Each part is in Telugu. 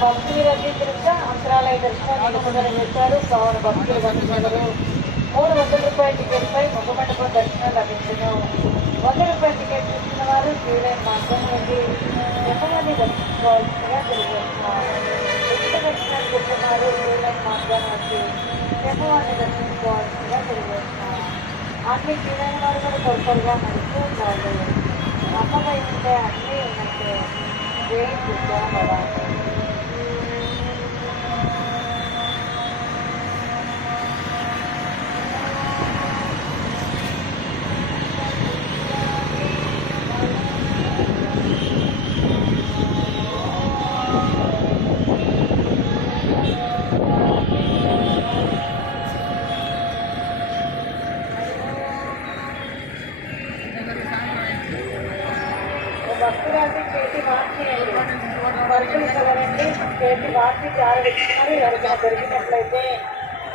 భక్తులు రచించిన అంతరాలయ దర్శనం నిలుపుదల చేశారు కావున భక్తులు బంధువులు మూడు వందల రూపాయల టికెట్పై ముఖమండపం దర్శనం లభించను వంద రూపాయల టికెట్ తీసుకున్న వారు క్యూలైన్ మార్గం నుండి ఎమ్మగానే దర్శించుకోవాల్సిందిగా తెలియజేస్తున్నారు. ఉచిత దర్శనం కూర్చున్నారు క్యూలైన్ మార్గం నుండి ఎమ్మవారిని దర్శించుకోవాల్సిందిగా తెలియజేస్తున్నారు. అన్ని క్యూలైన వారు కూడా త్వరగా నడుస్తూ ఉండాలి అమ్మగా ఉంటే అన్నీ ఉన్నట్టు. జై దుర్గా భక్తురాలు చేతి మార్చేయండి వర్షం చేతి మార్చి జారబెట్టుకుని ఎవరికైనా దొరికినట్లయితే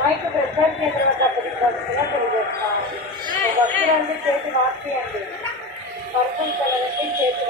మైక్ ప్రచారం కేంద్రం వద్ద అప్పగించాల్సిందిగా తెలియజేస్తాం భక్తురాలు చేతి మార్చేయండి. వర్షం కలరండి చేతి